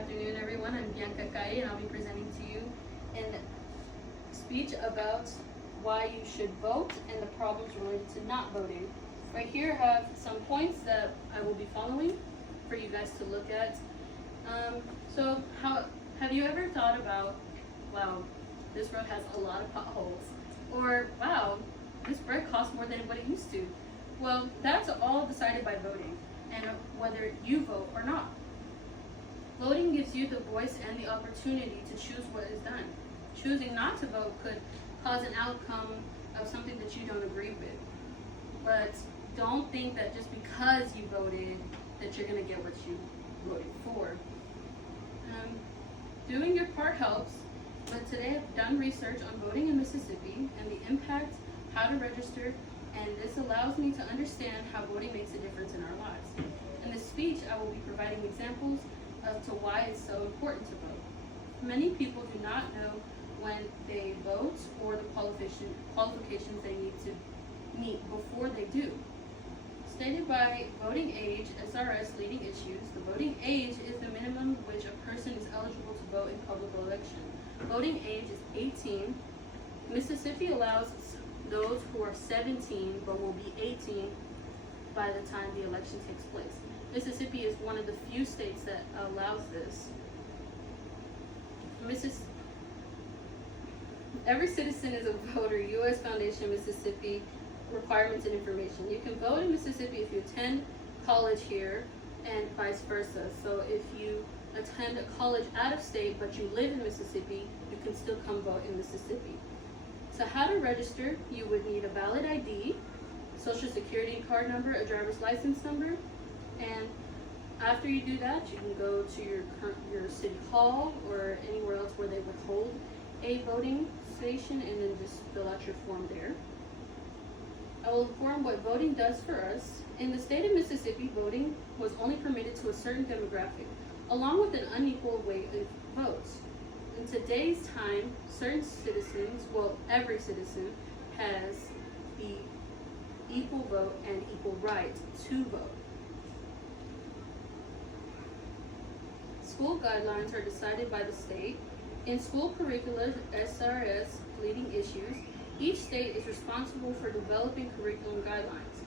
afternoon, everyone. I'm Bianca Kai, and I'll be presenting to you a speech about why you should vote and the problems related to not voting. Right here I have some points that I will be following for you guys to look at. So have you ever thought about, wow, this road has a lot of potholes, or wow, this bread costs more than what it used to? Well, that's all decided by voting and whether you vote or not. Voting gives you the voice and the opportunity to choose what is done. Choosing not to vote could cause an outcome of something that you don't agree with. But don't think that just because you voted that you're going to get what you voted for. Doing your part helps, but today I've done research on voting in Mississippi and the impact, how to register, and this allows me to understand how voting makes a difference in our lives. In this speech, I will be providing examples as to why it's so important to vote. Many people do not know when they vote or the qualifications they need to meet before they do. Stated by Voting Age, SRS Leading Issues, the voting age is the minimum which a person is eligible to vote in public election. Voting age is 18. Mississippi allows those who are 17 but will be 18 by the time the election takes place. Mississippi is one of the few states that allows this. Every citizen is a voter. U.S. Foundation, Mississippi, requirements and information. You can vote in Mississippi if you attend college here and vice versa. So if you attend a college out of state but you live in Mississippi, you can still come vote in Mississippi. So how to register, you would need a valid ID, social security card number, a driver's license number, and after you do that, you can go to your city hall or anywhere else where they would hold a voting station and then just fill out your form there. I will inform what voting does for us. In the state of Mississippi, voting was only permitted to a certain demographic, along with an unequal weight of votes. In today's time, certain citizens, well, every citizen, has the equal vote and equal right to vote. School guidelines are decided by the state. In school curricula, SRS Leading Issues, each state is responsible for developing curriculum guidelines.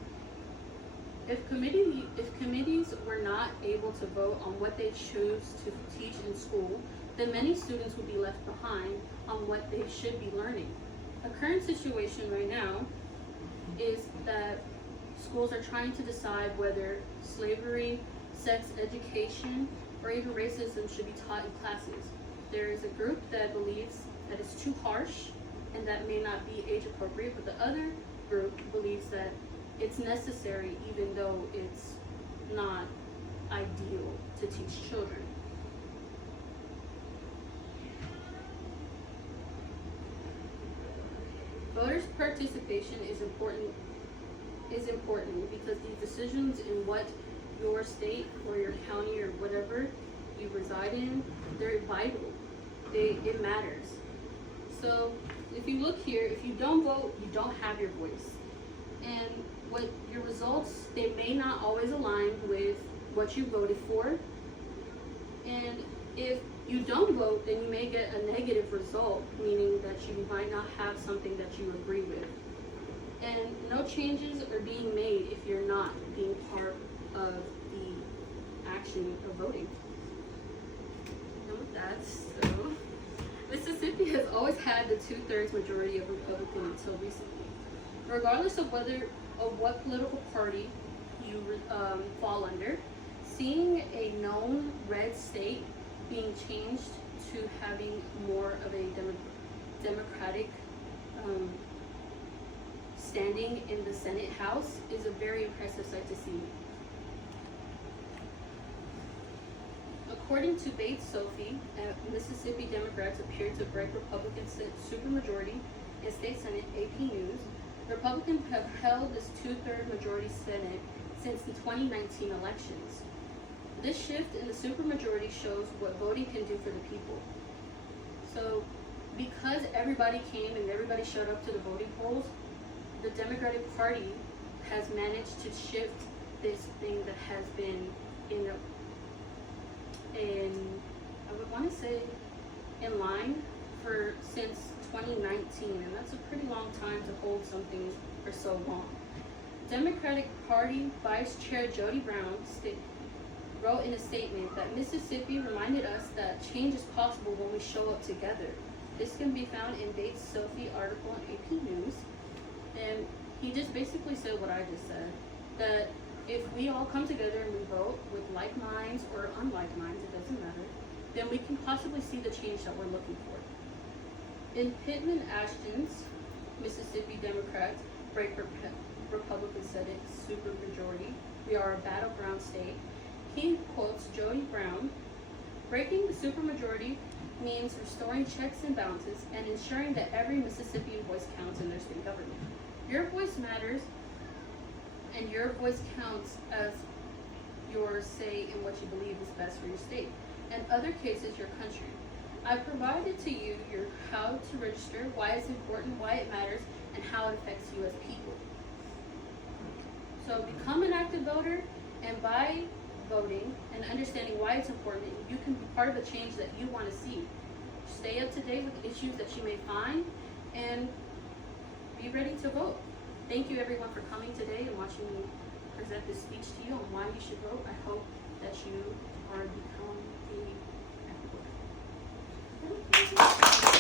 If committees were not able to vote on what they choose to teach in school, then many students would be left behind on what they should be learning. A current situation right now is that schools are trying to decide whether slavery, sex education, or even racism should be taught in classes. There is a group that believes that it's too harsh and that may not be age appropriate, but the other group believes that it's necessary even though it's not ideal to teach children. Voters' participation is important because the decisions in what your state or your county or whatever you reside in, they're vital. It matters. So if you look here, if you don't vote, you don't have your voice. And what your results, they may not always align with what you voted for. And if you don't vote, then you may get a negative result, meaning that you might not have something that you agree with. And no changes are being made if you're not being part of the action of voting. And with that, so Mississippi has always had the 2/3 majority of Republican until recently. Regardless of what political party you fall under, seeing a known red state being changed to having more of a democratic standing in the Senate House is a very impressive sight to see. According to Bates Sophie, Mississippi Democrats appear to break Republican supermajority in state Senate. AP News. Republicans have held this 2/3 majority Senate since the 2019 elections. This shift in the supermajority shows what voting can do for the people. So, because everybody came and everybody showed up to the voting polls, the Democratic Party has managed to shift this thing that has been in I would want to say, in line for since 2019, and that's a pretty long time to hold something for so long. Democratic Party Vice Chair Jody Brown wrote in a statement that Mississippi reminded us that change is possible when we show up together. This can be found in Bates' Sophie article in AP News, and he just basically said what I just said, that if we all come together and we vote with like minds or unlike minds, it doesn't matter, then we can possibly see the change that we're looking for. In Pittman Ashton's Mississippi Democrats break Republicans said it, supermajority, we are a battleground state. He quotes Jody Brown, breaking the supermajority means restoring checks and balances and ensuring that every Mississippian voice counts in their state government. Your voice matters, and your voice counts as your say in what you believe is best for your state. In other cases, your country. I provided to you your how to register, why it's important, why it matters, and how it affects you as people. So become an active voter, and by voting and understanding why it's important, you can be part of the change that you want to see. Stay up to date with issues that you may find, and be ready to vote. Thank you everyone for coming today and watching me present this speech to you on why you should vote. I hope that you are become a active voter. Thank you.